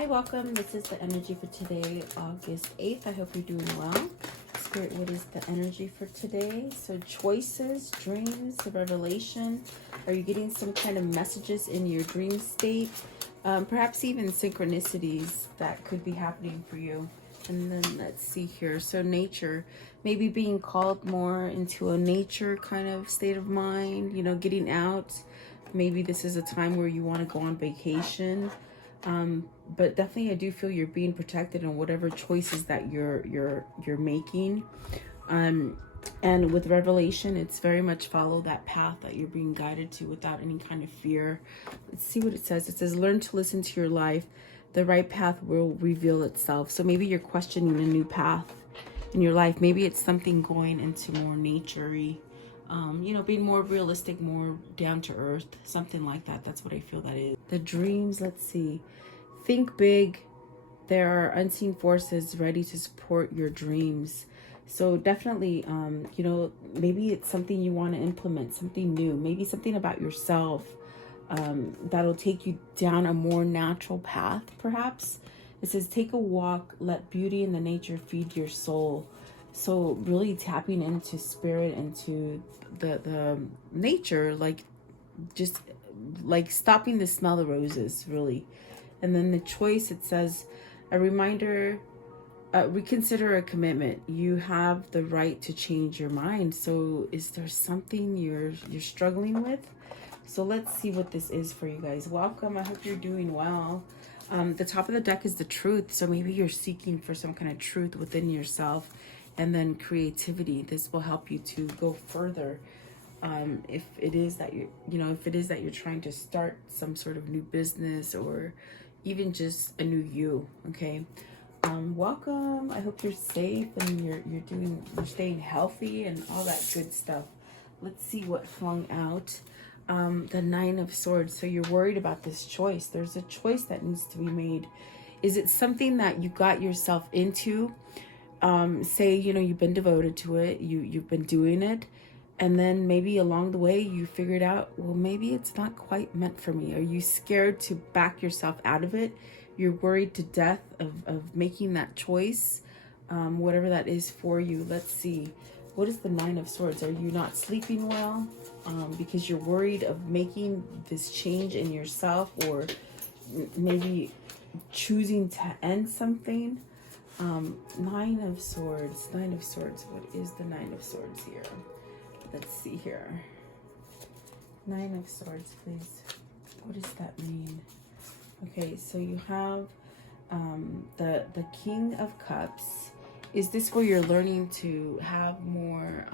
Hi, welcome. This is the energy for today, August 8th. I hope you're doing well. Spirit, what is the energy for today? So choices, dreams, revelation. Are you getting some kind of messages in your dream state? Perhaps even synchronicities that could be happening for you. And then let's see here. So nature, maybe being called more into a nature kind of state of mind, you know, getting out. Maybe this is a time where you want to go on vacation. But definitely I do feel you're being protected in whatever choices that you're making. And with revelation, it's very much follow that path that you're being guided to without any kind of fear. Let's see what it says. It says, learn to listen to your life. The right path will reveal itself. So maybe you're questioning a new path in your life. Maybe it's something going into more nature-y, you know, being more realistic, more down to earth, something like that. That's what I feel that is. The dreams, let's see. Think big. There are unseen forces ready to support your dreams. So definitely, you know, maybe it's something you want to implement, something new, maybe something about yourself that'll take you down a more natural path, perhaps. It says, take a walk, let beauty in the nature feed your soul. So really tapping into spirit, into the nature, like just like stopping to smell the roses, really. And then the choice, it says, a reminder, reconsider a commitment. You have the right to change your mind. So is there something you're struggling with? So let's see what this is for you guys. Welcome. I hope you're doing well. The top of the deck is the truth. So maybe you're seeking for some kind of truth within yourself, and then creativity. This will help you to go further. If it is that if it is that you're trying to start some sort of new business or even just a new you. Okay. Welcome. I hope you're safe and you're staying healthy and all that good stuff. Let's see what flung out. The Nine of Swords. So you're worried about this choice. There's a choice that needs to be made. Is it something that you got yourself into? Say, you know, you've been devoted to it. You've been doing it. And then maybe along the way you figured out, well, maybe it's not quite meant for me. Are you scared to back yourself out of it? You're worried to death of making that choice, whatever that is for you. Let's see. What is the Nine of Swords? Are you not sleeping well because you're worried of making this change in yourself, or maybe choosing to end something? Nine of Swords. Nine of Swords. What is the Nine of Swords here? Let's see here. Nine of Swords, please. What does that mean? Okay, so you have the King of Cups. Is this where you're learning to have more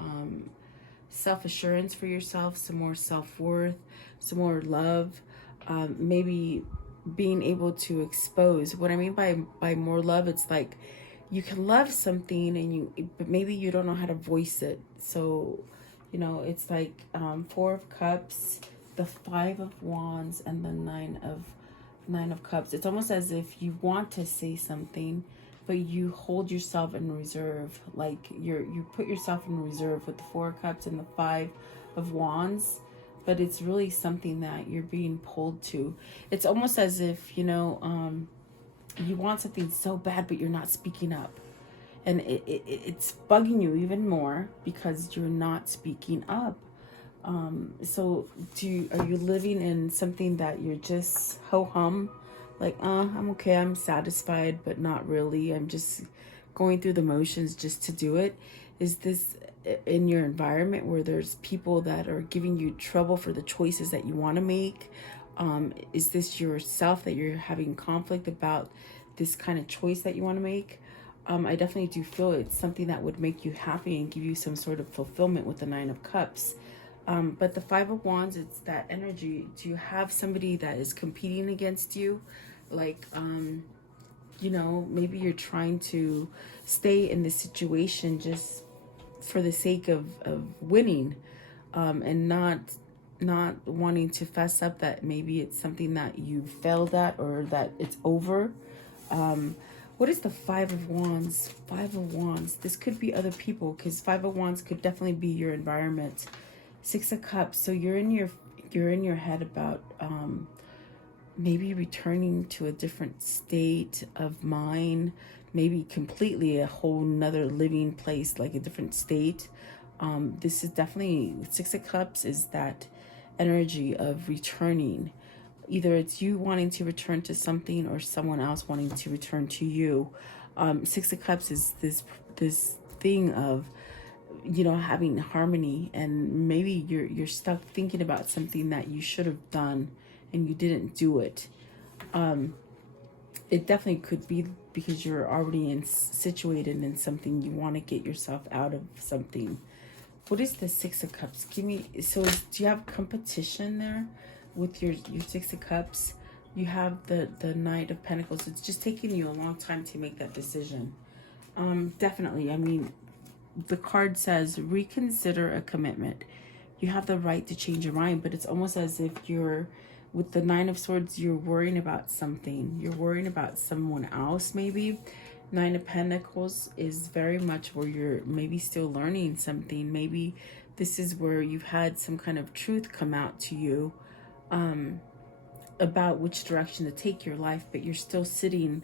self-assurance for yourself, some more self-worth, some more love, maybe being able to expose? What I mean by more love, it's like you can love something but maybe you don't know how to voice it. So, you know, it's like Four of Cups, the Five of Wands, and the Nine of Cups. It's almost as if you want to say something, but you hold yourself in reserve. Like you put yourself in reserve with the Four of Cups and the Five of Wands, but it's really something that you're being pulled to. It's almost as if, you know, you want something so bad, but you're not speaking up. And it's bugging you even more because you're not speaking up. So are you living in something that you're just ho-hum? Like, I'm okay, I'm satisfied, but not really. I'm just going through the motions just to do it. Is this in your environment where there's people that are giving you trouble for the choices that you want to make? Is this yourself that you're having conflict about this kind of choice that you want to make? I definitely do feel it's something that would make you happy and give you some sort of fulfillment with the Nine of Cups. But the Five of Wands, it's that energy. Do you have somebody that is competing against you? Like, you know, maybe you're trying to stay in this situation just for the sake of winning, and not wanting to fess up that maybe it's something that you failed at or that it's over. What is the Five of Wands? Five of Wands. This could be other people, because Five of Wands could definitely be your environment. Six of Cups. So you're in your head about maybe returning to a different state of mind, maybe completely a whole nother living place, like a different state. This is definitely, Six of Cups is that energy of returning. Either it's you wanting to return to something or someone else wanting to return to you. Six of Cups is this thing of, you know, having harmony, and maybe you're stuck thinking about something that you should have done and you didn't do it. It definitely could be because you're already situated in something, you want to get yourself out of something. What is the Six of Cups? Give me, so do you have competition there with your Six of Cups? You have the Knight of Pentacles. It's just taking you a long time to make that decision. Definitely. I mean, the card says reconsider a commitment. You have the right to change your mind, but it's almost as if you're, with the Nine of Swords, you're worrying about something. You're worrying about someone else, maybe. Nine of Pentacles is very much where you're maybe still learning something. Maybe this is where you've had some kind of truth come out to you about which direction to take your life, but you're still sitting,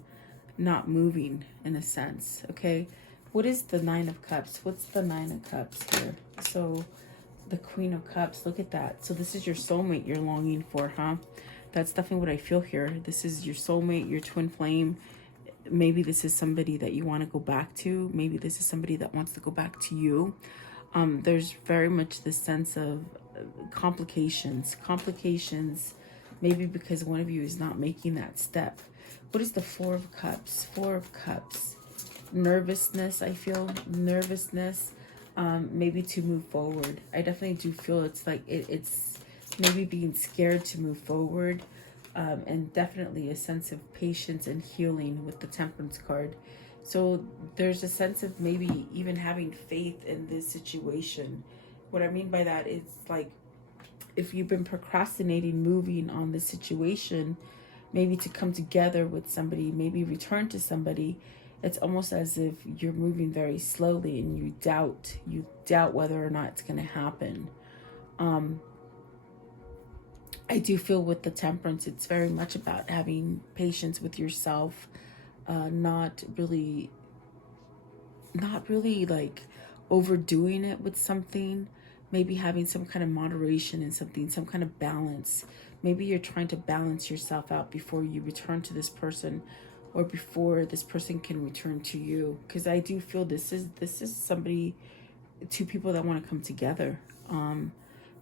not moving in a sense, okay? What is the Nine of Cups? What's the Nine of Cups here? So the Queen of Cups, look at that. So this is your soulmate you're longing for, huh? That's definitely what I feel here. This is your soulmate, your twin flame. Maybe this is somebody that you want to go back to. Maybe this is somebody that wants to go back to you. There's very much this sense of complications, maybe because one of you is not making that step. What is the Four of Cups? Four of Cups. Nervousness, I feel. Nervousness, maybe to move forward. I definitely do feel it's like it's maybe being scared to move forward. And definitely a sense of patience and healing with the Temperance card. So there's a sense of maybe even having faith in this situation. What I mean by that is, like, if you've been procrastinating moving on this situation, maybe to come together with somebody, maybe return to somebody, it's almost as if you're moving very slowly and you doubt whether or not it's going to happen. I do feel with the Temperance, it's very much about having patience with yourself, not really like overdoing it with something, maybe having some kind of moderation in something, some kind of balance. Maybe you're trying to balance yourself out before you return to this person, or before this person can return to you. Because I do feel this is somebody, two people that want to come together.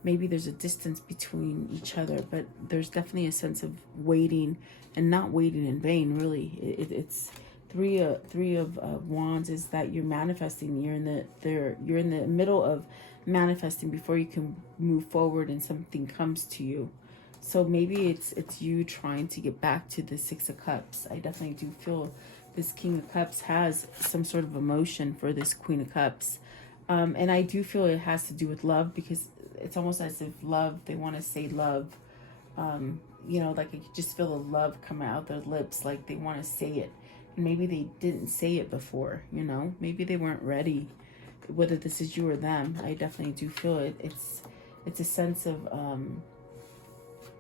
Maybe there's a distance between each other, but there's definitely a sense of waiting, and not waiting in vain, really. It's three of wands is that you're manifesting. You're in the middle of manifesting before you can move forward and something comes to you. So maybe it's you trying to get back to the Six of Cups. I definitely do feel this King of Cups has some sort of emotion for this Queen of Cups. And I do feel it has to do with love, because it's almost as if love, they want to say love. You know, like I could just feel the love come out their lips, like they want to say it. And maybe they didn't say it before, you know. Maybe they weren't ready, whether this is you or them. I definitely do feel it. It's a sense of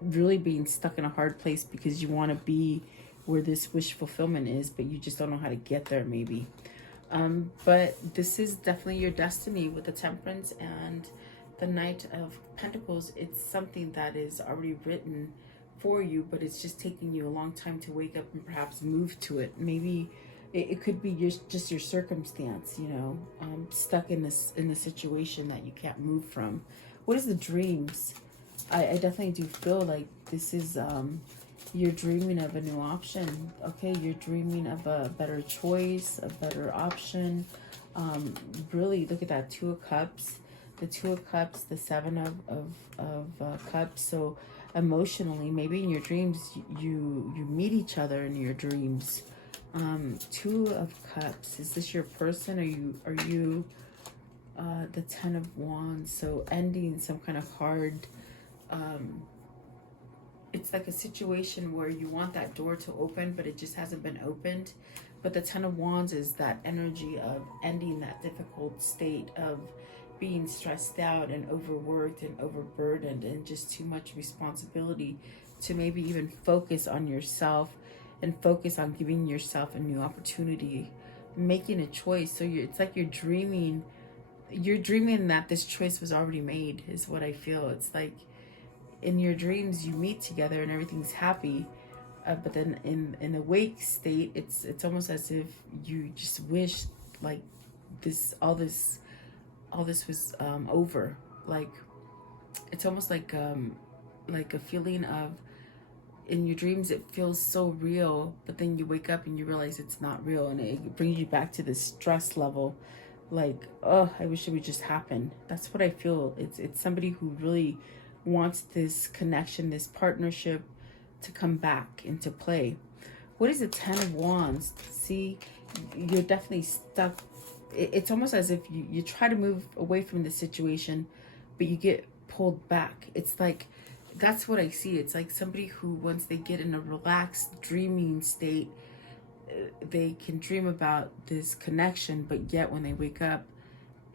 really being stuck in a hard place because you want to be where this wish fulfillment is, but you just don't know how to get there, maybe. But this is definitely your destiny with the Temperance and the Knight of Pentacles. It's something that is already written for you, but it's just taking you a long time to wake up and perhaps move to it. Maybe it could be just your circumstance, you know, stuck in the situation that you can't move from. What is the dreams? I definitely do feel like this is you're dreaming of a new option. Okay, you're dreaming of a better choice, a better option. Really, look at that, Two of Cups. The Two of Cups, the Seven of Cups. So emotionally, maybe in your dreams, you meet each other in your dreams. Two of Cups. Is this your person? Are you the Ten of Wands? So ending some kind of hard. It's like a situation where you want that door to open, but it just hasn't been opened. But the Ten of Wands is that energy of ending that difficult state of being stressed out and overworked and overburdened and just too much responsibility to maybe even focus on yourself and focus on giving yourself a new opportunity, making a choice. So it's like you're dreaming that this choice was already made, is what I feel. It's like in your dreams you meet together and everything's happy, but then in awake state, it's almost as if you just wish like all this was over. Like it's almost like a feeling of, in your dreams it feels so real, but then you wake up and you realize it's not real, and it brings you back to this stress level. Like, oh, I wish it would just happen. That's what I feel. It's somebody who really wants this connection, this partnership to come back into play. What is the Ten of Wands? See, you're definitely stuck. It's almost as if you try to move away from the situation, but you get pulled back. It's like, that's what I see. It's like somebody who, once they get in a relaxed dreaming state, they can dream about this connection, but yet when they wake up,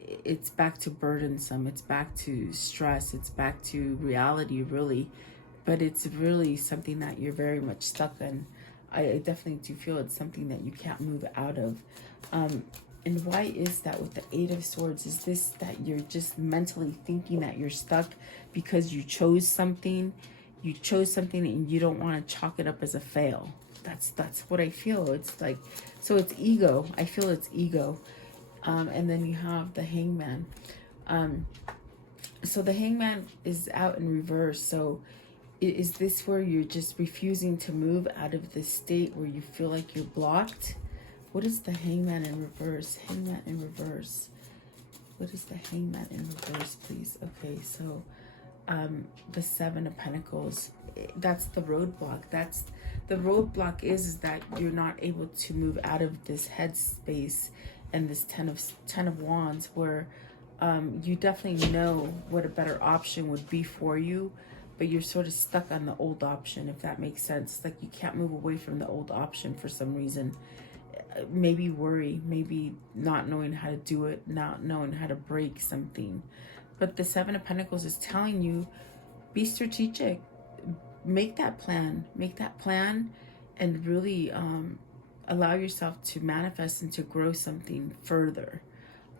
it's back to burdensome, it's back to stress, it's back to reality, really. But it's really something that you're very much stuck in. I definitely do feel it's something that you can't move out of. And why is that with the Eight of Swords? Is this that you're just mentally thinking that you're stuck because you chose something and you don't want to chalk it up as a fail? That's what I feel. It's like, so it's ego. I feel it's ego. And then you have the Hangman. So the Hangman is out in reverse. So is this where you're just refusing to move out of this state where you feel like you're blocked? What is the Hangman in reverse? Hangman in reverse. What is the Hangman in reverse, please? Okay, so the Seven of Pentacles. That's the roadblock. That's the roadblock is that you're not able to move out of this headspace and this Ten of Wands, where you definitely know what a better option would be for you, but you're sort of stuck on the old option, if that makes sense. It's like you can't move away from the old option for some reason. Maybe worry, maybe not knowing how to do it, not knowing how to break something. But the Seven of Pentacles is telling you, be strategic, make that plan, and really allow yourself to manifest and to grow something further.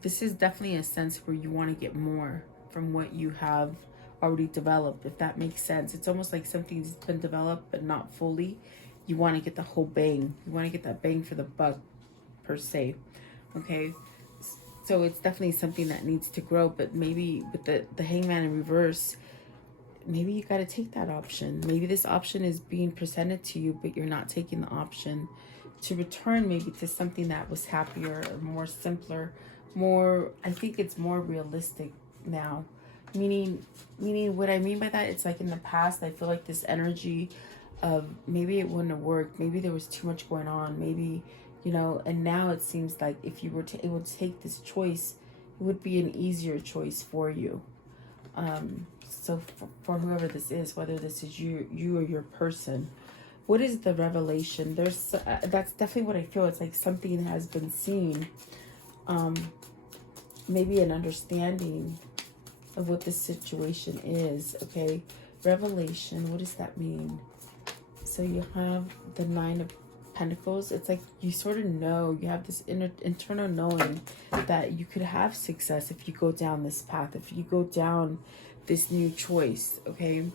This is definitely a sense where you want to get more from what you have already developed, if that makes sense. It's almost like something's been developed but not fully. You want to get the whole bang. You want to get that bang for the buck, per se. Okay, so it's definitely something that needs to grow. But maybe with the Hangman in reverse, maybe you got to take that option. Maybe this option is being presented to you, but you're not taking the option to return maybe to something that was happier or more simpler, more, I think it's more realistic now. Meaning what I mean by that, it's like in the past, I feel like this energy of maybe it wouldn't have worked, maybe there was too much going on, maybe, you know, and now it seems like if you were able to take this choice, it would be an easier choice for you. So for whoever this is, whether this is you or your person, what is the revelation? There's that's definitely what I feel. It's like something has been seen, maybe an understanding of what the situation is. Okay, revelation, what does that mean? So you have the Nine of Pentacles. It's like you sort of know, you have this internal knowing that you could have success if you go down this path, if you go down this new choice. Okay,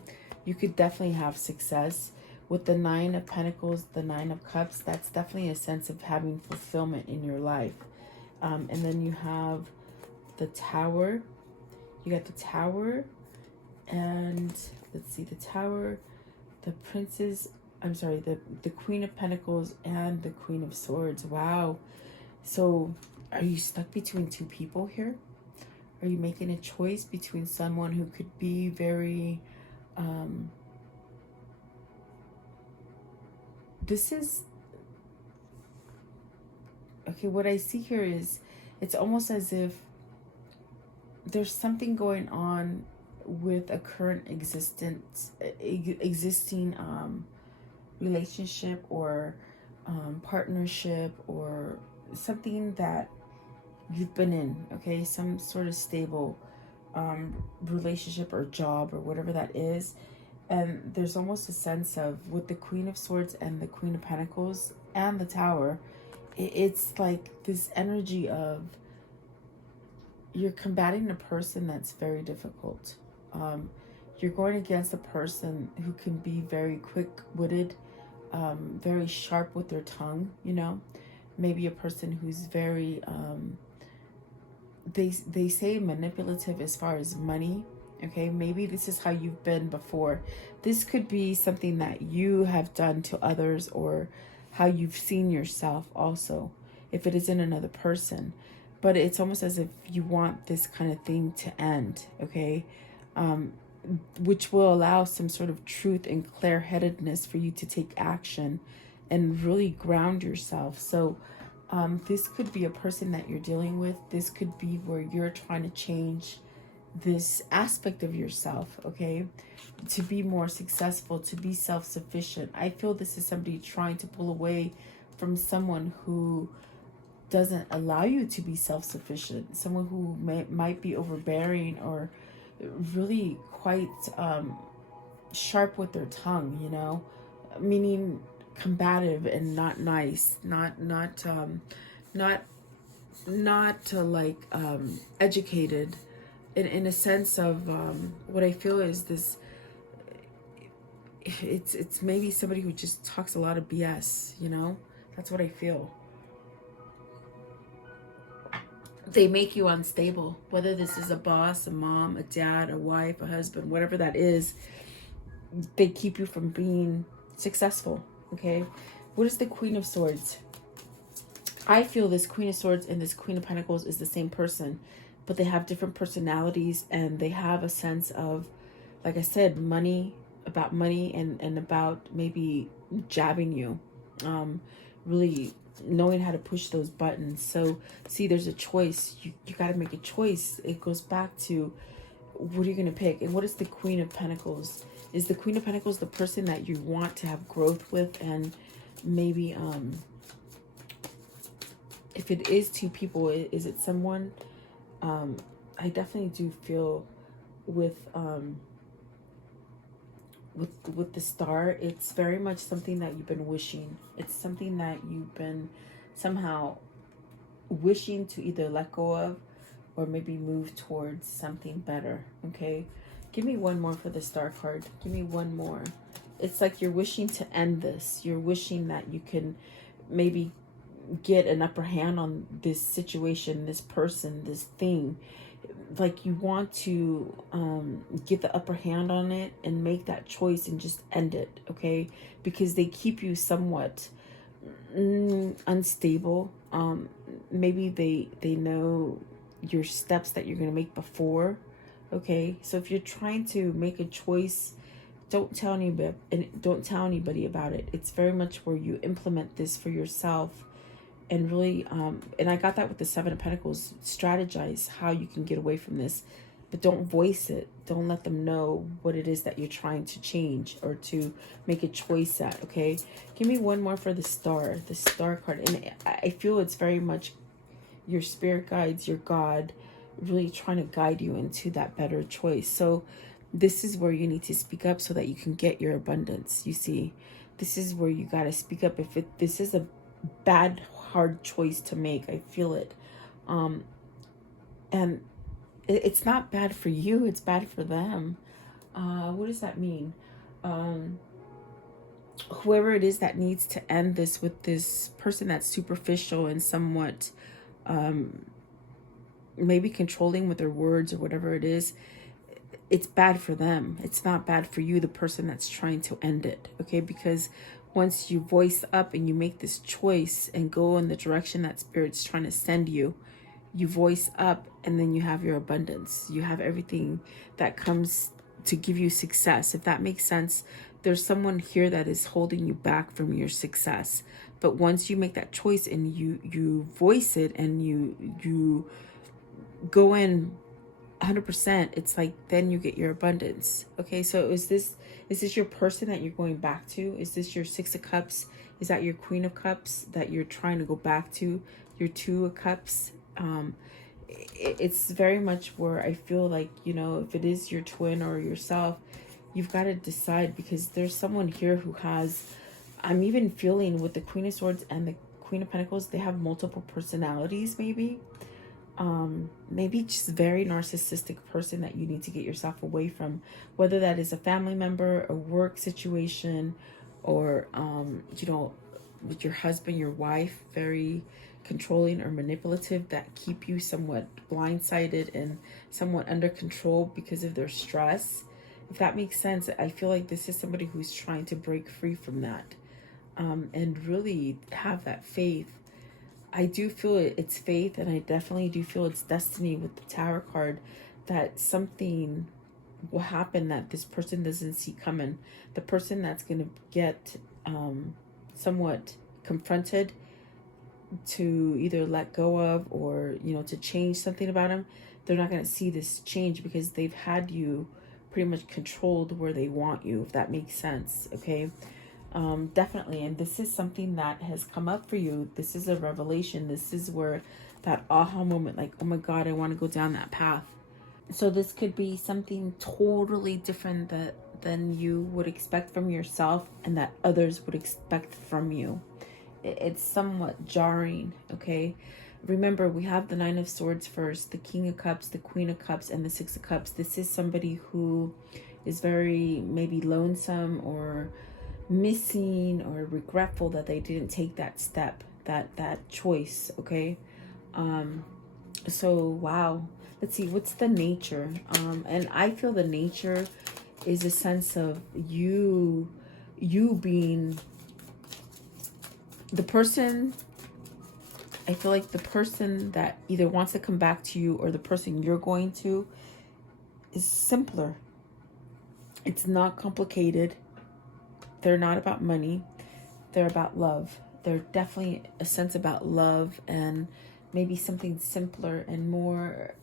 you could definitely have success. With the Nine of Pentacles, the Nine of Cups, that's definitely a sense of having fulfillment in your life. And then you have the Tower. You got the Tower, and let's see, the Tower, the Princess, I'm sorry, the Queen of Pentacles and the Queen of Swords. Wow. So are you stuck between two people here? Are you making a choice between someone who could be very, this is, okay, what I see here is, it's almost as if there's something going on with a current existing relationship or partnership, or something that you've been in, okay, some sort of stable relationship or job or whatever that is, And there's almost a sense of, with the Queen of Swords and the Queen of Pentacles and the Tower, it's like this energy of you're combating a person that's very difficult. You're going against a person who can be very quick-witted, very sharp with their tongue, you know. Maybe a person who's very, they say manipulative as far as money. Okay, maybe this is how you've been before. This could be something that you have done to others, or how you've seen yourself also, if it isn't another person. But it's almost as if you want this kind of thing to end, okay? Which will allow some sort of truth and clear-headedness for you to take action and really ground yourself. So this could be a person that you're dealing with. This could be where you're trying to change this aspect of yourself, okay, to be more successful, to be self-sufficient. I feel this is somebody trying to pull away from someone who doesn't allow you to be self-sufficient, someone who might be overbearing or really quite sharp with their tongue, you know, meaning combative and not nice, not educated, in a sense of what I feel is this. It's maybe somebody who just talks a lot of BS, you know. That's what I feel. They make you unstable, whether this is a boss, a mom, a dad, a wife, a husband, whatever that is. They keep you from being successful, okay? What is the Queen of Swords? I feel this Queen of Swords and this Queen of Pentacles is the same person, but they have different personalities, and they have a sense of, like I said, money, about money, and about maybe jabbing you, really knowing how to push those buttons. So see, there's a choice. You got to make a choice. It goes back to, what are you going to pick? And what is the Queen of Pentacles? Is the Queen of Pentacles the person that you want to have growth with? And maybe if it is two people, is it someone? I definitely do feel with the Star, it's very much something that you've been wishing. It's something that you've been somehow wishing to either let go of, or maybe move towards something better, okay? Give me one more for the Star card. Give me one more. It's like you're wishing to end this. You're wishing that you can maybe get an upper hand on this situation, this person, this thing. Like you want to get the upper hand on it and make that choice and just end it, okay? Because they keep you somewhat unstable. Maybe they know your steps that you're going to make before, okay? So if you're trying to make a choice, don't tell anybody, and don't tell anybody about it. It's very much where you implement this for yourself. And really, and I got that with the Seven of Pentacles. Strategize how you can get away from this, but don't voice it. Don't let them know what it is that you're trying to change or to make a choice at, okay? Give me one more for the Star card. And I feel it's very much your spirit guides, your God, really trying to guide you into that better choice. So this is where you need to speak up so that you can get your abundance. You see, this is where you got to speak up. If this is a bad, hard choice to make, I feel it, and it's not bad for you, it's bad for them. What does that mean? Whoever it is that needs to end this with this person that's superficial and somewhat maybe controlling with their words or whatever it is, it's bad for them. It's not bad for you, the person that's trying to end it, okay? Because once you voice up and you make this choice and go in the direction that Spirit's trying to send you, you voice up, and then you have your abundance. You have everything that comes to give you success. If that makes sense, there's someone here that is holding you back from your success. But once you make that choice and you voice it and you go in 100%, it's like then you get your abundance. Okay, so is this your person that you're going back to? Is this your Six of Cups? Is that your Queen of Cups that you're trying to go back to? Your Two of Cups? It's very much where I feel like, you know, if it is your twin or yourself, you've got to decide, because there's someone here who has, I'm even feeling with the Queen of Swords and the Queen of Pentacles, they have multiple personalities, maybe. Maybe just very narcissistic person that you need to get yourself away from, whether that is a family member, a work situation, or, you know, with your husband, your wife, very controlling or manipulative, that keep you somewhat blindsided and somewhat under control because of their stress. If that makes sense, I feel like this is somebody who's trying to break free from that, and really have that faith. I do feel it's faith, and I definitely do feel it's destiny with the Tower card, that something will happen that this person doesn't see coming. The person that's going to get somewhat confronted to either let go of, or, you know, to change something about them, they're not going to see this change because they've had you pretty much controlled where they want you, if that makes sense. Okay. Definitely. And this is something that has come up for you. This is a revelation. This is where that aha moment, like, oh my God, I want to go down that path. So this could be something totally different than you would expect from yourself, and that others would expect from you. It's somewhat jarring. Okay. Remember, we have the Nine of Swords first, the King of Cups, the Queen of Cups, and the Six of Cups. This is somebody who is very maybe lonesome or missing or regretful that they didn't take that step, that choice. Okay. So wow, let's see, what's the nature? And I feel the nature is a sense of you being the person. I feel like the person that either wants to come back to you, or the person you're going to, is simpler. It's not complicated. They're not about money. They're about love. They're definitely a sense about love, and maybe something simpler and more,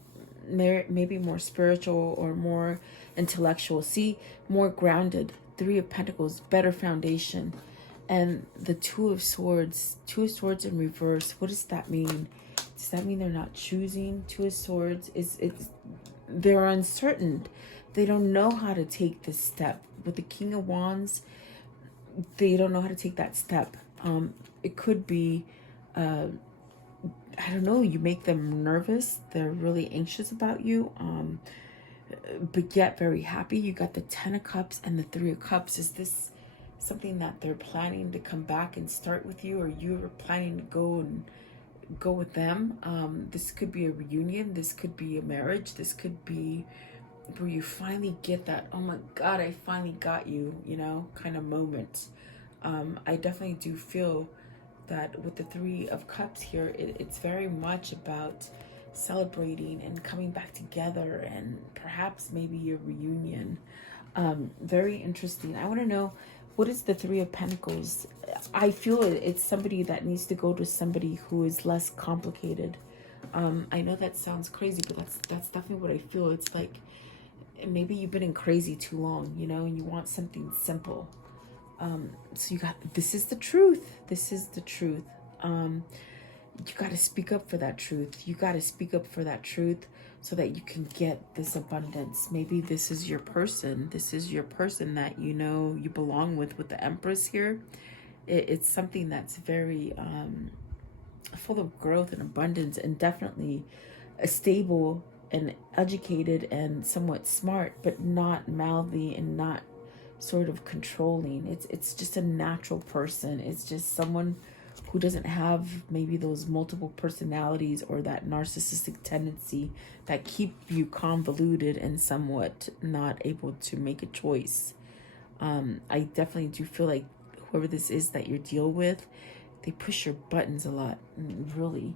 maybe more spiritual or more intellectual. See, more grounded. Three of Pentacles, better foundation. And the Two of Swords in reverse. What does that mean? Does that mean they're not choosing? Two of Swords they're uncertain. They don't know how to take this step. With the King of Wands, they don't know how to take that step. It could be, I don't know, you make them nervous. They're really anxious about you, but yet very happy. You got the Ten of Cups and the Three of Cups. Is this something that they're planning to come back and start with you, or you're planning to go with them? This could be a reunion. This could be a marriage. This could be where you finally get that, oh my God, I finally got you, you know, kind of moment. I definitely do feel that with the Three of Cups here, it's very much about celebrating and coming back together, and perhaps maybe a reunion. Very interesting. I want to know, what is the Three of Pentacles? I feel it's somebody that needs to go to somebody who is less complicated. I know that sounds crazy, but that's definitely what I feel. It's like, maybe you've been in crazy too long, you know, and you want something simple. So you got, this is the truth. This is the truth. You got to speak up for that truth. You got to speak up for that truth so that you can get this abundance. Maybe this is your person. This is your person that, you know, you belong with the Empress here. It's something that's very full of growth and abundance, and definitely a stable and educated and somewhat smart, but not mouthy and not sort of controlling. It's just a natural person. It's just someone who doesn't have maybe those multiple personalities or that narcissistic tendency that keep you convoluted and somewhat not able to make a choice. I definitely do feel like whoever this is that you deal with, they push your buttons a lot, really.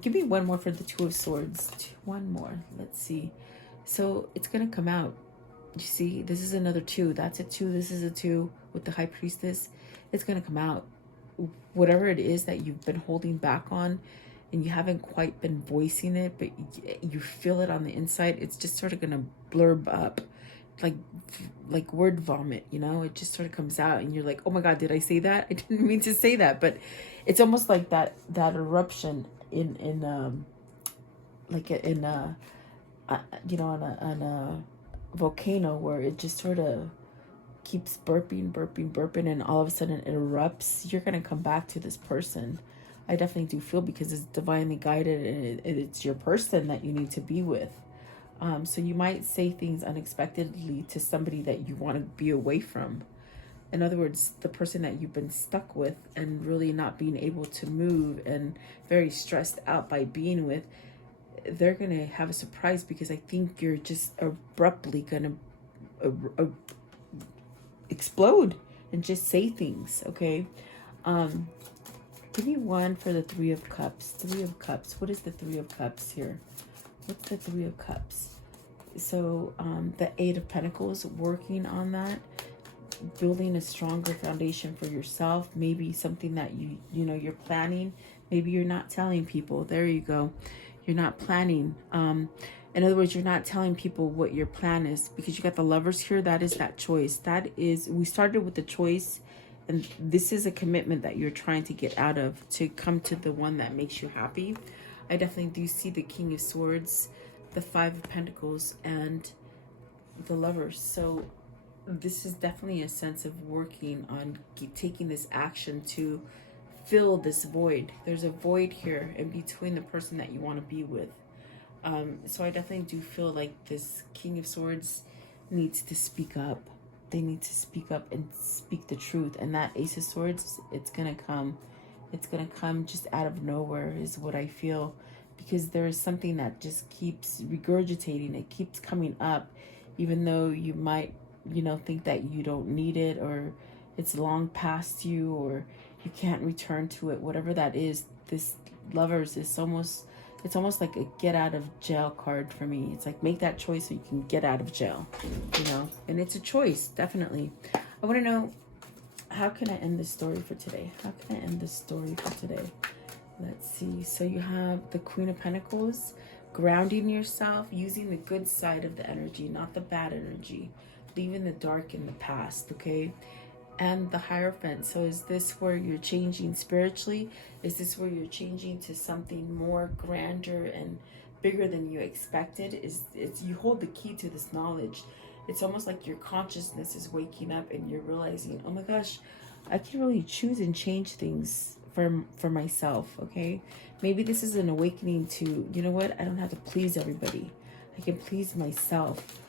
Give me one more for the Two of Swords. One more. Let's see. So it's going to come out. You see, this is another two. That's a two. This is a two with the High Priestess. It's going to come out. Whatever it is that you've been holding back on and you haven't quite been voicing it, but you feel it on the inside, it's just sort of going to blurb up like word vomit, you know? It just sort of comes out and you're like, oh my God, did I say that? I didn't mean to say that. But it's almost like that eruption in you know, on a volcano where it just sort of keeps burping, and all of a sudden it erupts, you're going to come back to this person. I definitely do feel, because it's divinely guided, and it's your person that you need to be with. So you might say things unexpectedly to somebody that you want to be away from. In other words, the person that you've been stuck with and really not being able to move and very stressed out by being with, they're going to have a surprise, because I think you're just abruptly going to explode and just say things, okay? Give me one for the Three of Cups. Three of Cups. What is the Three of Cups here? What's the Three of Cups? So the Eight of Pentacles, working on that, building a stronger foundation for yourself. Maybe something that you're planning. Maybe you're not telling people. There you go. You're not planning. In other words, you're not telling people what your plan is, because you got the Lovers here. That is that choice. That is, we started with the choice, and this is a commitment that you're trying to get out of to come to the one that makes you happy. I definitely do see the King of Swords, the Five of Pentacles, and the Lovers. So this is definitely a sense of working on taking this action to fill this void. There's a void here in between the person that you want to be with. So I definitely do feel like this King of Swords needs to speak up. They need to speak up and speak the truth. And that Ace of Swords, it's going to come. It's going to come just out of nowhere is what I feel. Because there is something that just keeps regurgitating. It keeps coming up. Even though you might, think that you don't need it, or it's long past you, or you can't return to it. Whatever that is, this Lovers is almost... it's almost like a get out of jail card for me. It's like, make that choice so you can get out of jail, and it's a choice, definitely. I want to know, how can I end this story for today? How can I end this story for today? Let's see. So you have the Queen of Pentacles, grounding yourself, using the good side of the energy, not the bad energy, leaving the dark in the past, okay? And the Hierophant. So is this where you're changing spiritually? Is this where you're changing to something more grander and bigger than you expected? It's you hold the key to this knowledge. It's almost like your consciousness is waking up and you're realizing, oh my gosh, I can really choose and change things for myself, okay? Maybe this is an awakening to, you know what, I don't have to please everybody. I can please myself.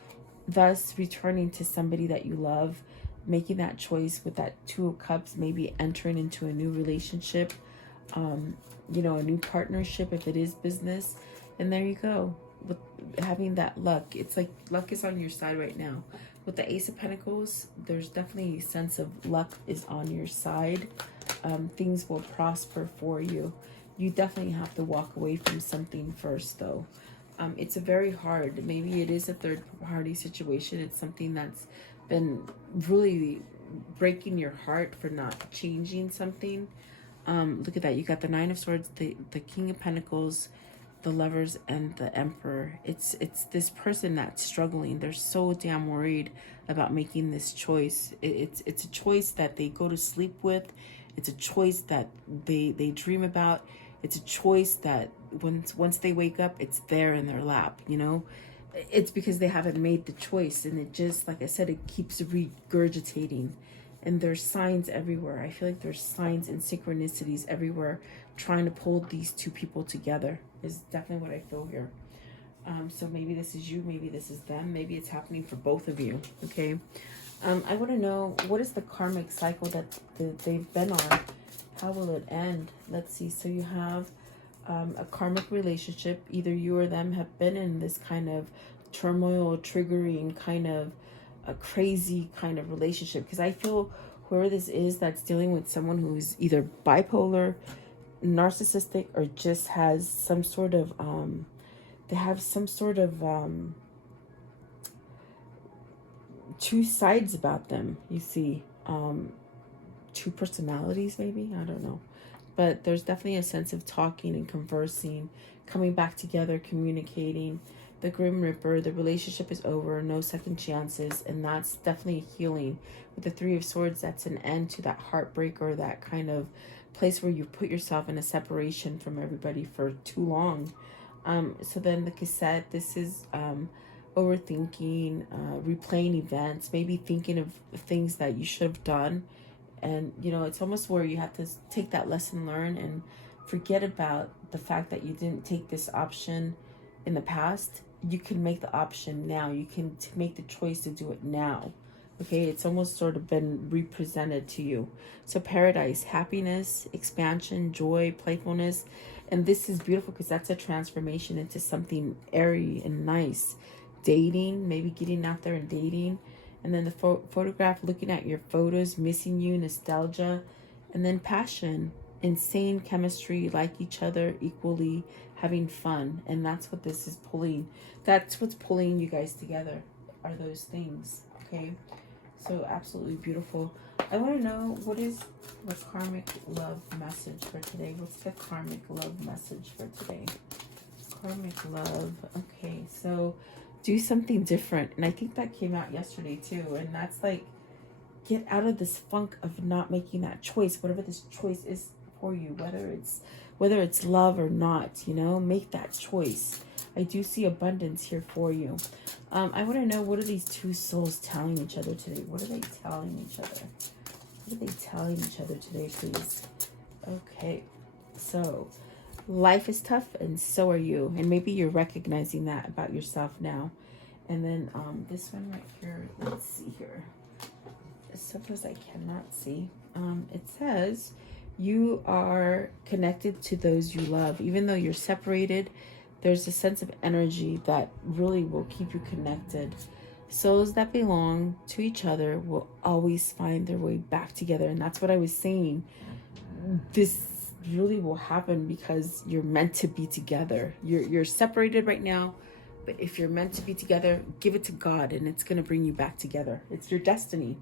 Thus, returning to somebody that you love, making that choice with that Two of Cups, maybe entering into a new relationship, a new partnership if it is business. And there you go, with having that luck. It's like luck is on your side right now. With the Ace of Pentacles, there's definitely a sense of luck is on your side. Things will prosper for you. You definitely have to walk away from something first, though. It's a very hard, maybe it is a third party situation. It's something that's been really breaking your heart for not changing something. Look at that. You got the Nine of Swords, the King of Pentacles, the Lovers, and the Emperor. It's this person that's struggling. They're so damn worried about making this choice. It's a choice that they go to sleep with. It's a choice that they dream about. It's a choice that once they wake up, it's there in their lap, It's because they haven't made the choice, and it just, like I said, it keeps regurgitating. And there's signs everywhere. I feel like there's signs and synchronicities everywhere trying to pull these two people together is definitely what I feel here. So maybe this is you, maybe this is them, maybe it's happening for both of you, okay? I want to know, what is the karmic cycle that they've been on? How will it end? Let's see. So you have a karmic relationship. Either you or them have been in this kind of turmoil, triggering kind of a crazy kind of relationship. Because I feel whoever this is that's dealing with someone who's either bipolar, narcissistic, or just has some sort of, they have some sort of two sides about them, you see. Two personalities, maybe, I don't know. But there's definitely a sense of talking and conversing, coming back together, communicating. The Grim Reaper, the relationship is over, no second chances, and that's definitely healing. With the Three of Swords, that's an end to that heartbreak, or that kind of place where you put yourself in a separation from everybody for too long. So then the cassette, this is overthinking, replaying events, maybe thinking of things that you should have done. And, you know, it's almost where you have to take that lesson learned and forget about the fact that you didn't take this option in the past. You can make the option now. You can make the choice to do it now. Okay, it's almost sort of been represented to you. So paradise, happiness, expansion, joy, playfulness. And this is beautiful because that's a transformation into something airy and nice. Dating, maybe getting out there and dating. And then the photograph, looking at your photos, missing you, nostalgia. And then passion, insane chemistry, like each other equally, having fun. And that's what this is pulling. That's what's pulling you guys together, are those things. Okay, so absolutely beautiful. I want to know, what is the karmic love message for today? What's the karmic love message for today? Karmic love. Okay, so do something different. And I think that came out yesterday too. And that's like, get out of this funk of not making that choice, whatever this choice is for you, whether it's love or not, you know, make that choice. I do see abundance here for you. I want to know, what are these two souls telling each other today? What are they telling each other? What are they telling each other today, please? Okay, so life is tough and so are you. And maybe you're recognizing that about yourself now. And then this one right here, let's see here. Sometimes I cannot see. It says you are connected to those you love. Even though you're separated, there's a sense of energy that really will keep you connected. Souls that belong to each other will always find their way back together. And that's what I was saying. This really will happen because you're meant to be together. You're separated right now, but if you're meant to be together, give it to God and it's going to bring you back together. It's your destiny.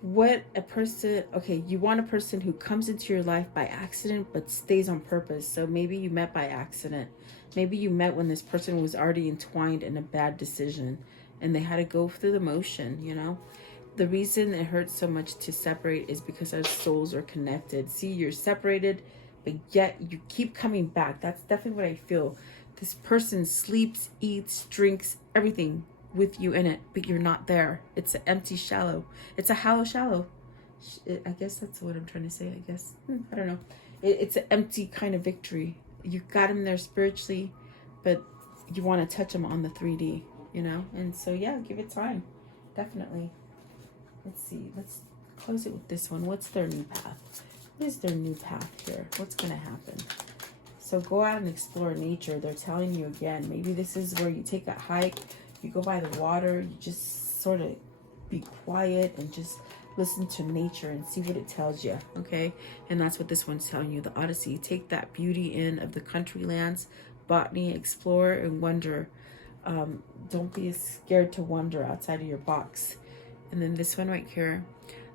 What a person, okay, you want a person who comes into your life by accident but stays on purpose. So maybe you met by accident. Maybe you met when this person was already entwined in a bad decision and they had to go through the motion, you know. The reason it hurts so much to separate is because our souls are connected. See, you're separated, but yet you keep coming back. That's definitely what I feel. This person sleeps, eats, drinks, everything with you in it, but you're not there. It's an empty shallow. It's a hollow shallow. I guess that's what I'm trying to say, I guess. I don't know. It's an empty kind of victory. You got him there spiritually, but you want to touch him on the 3D, you know? And so, yeah, give it time. Definitely. Let's see. Let's close it with this one. What's their new path? What is their new path here? What's going to happen? So go out and explore nature. They're telling you again. Maybe this is where you take a hike. You go by the water. You just sort of be quiet and just listen to nature and see what it tells you. Okay? And that's what this one's telling you. The Odyssey. Take that beauty in of the country lands. Botany. Explore and wonder. Don't be scared to wander outside of your box. And then this one right here.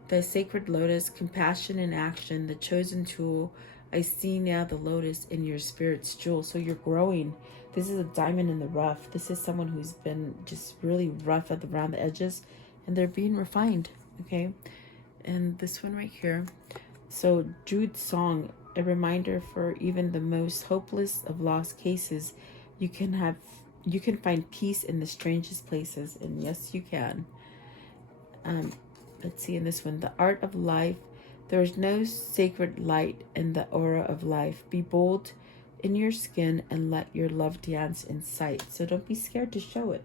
The sacred lotus. Compassion in action. The chosen tool. I see now the lotus in your spirit's jewel. So you're growing. This is a diamond in the rough. This is someone who's been just really rough around the edges. And they're being refined. Okay. And this one right here. So Jude's song. A reminder for even the most hopeless of lost cases. You can find peace in the strangest places. And yes, you can. Let's see in this one. The art of life. There is no sacred light in the aura of life. Be bold in your skin and let your love dance in sight. So don't be scared to show it.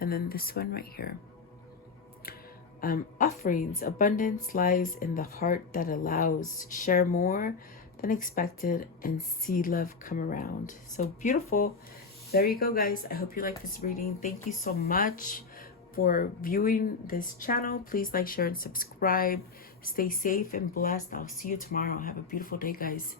And then this one right here. Offerings. Abundance lies in the heart that allows. Share more than expected and see love come around. So beautiful. There you go, guys. I hope you like this reading. Thank you so much for viewing this channel. Please like, share, and subscribe. Stay safe and blessed. I'll see you tomorrow. Have a beautiful day, guys.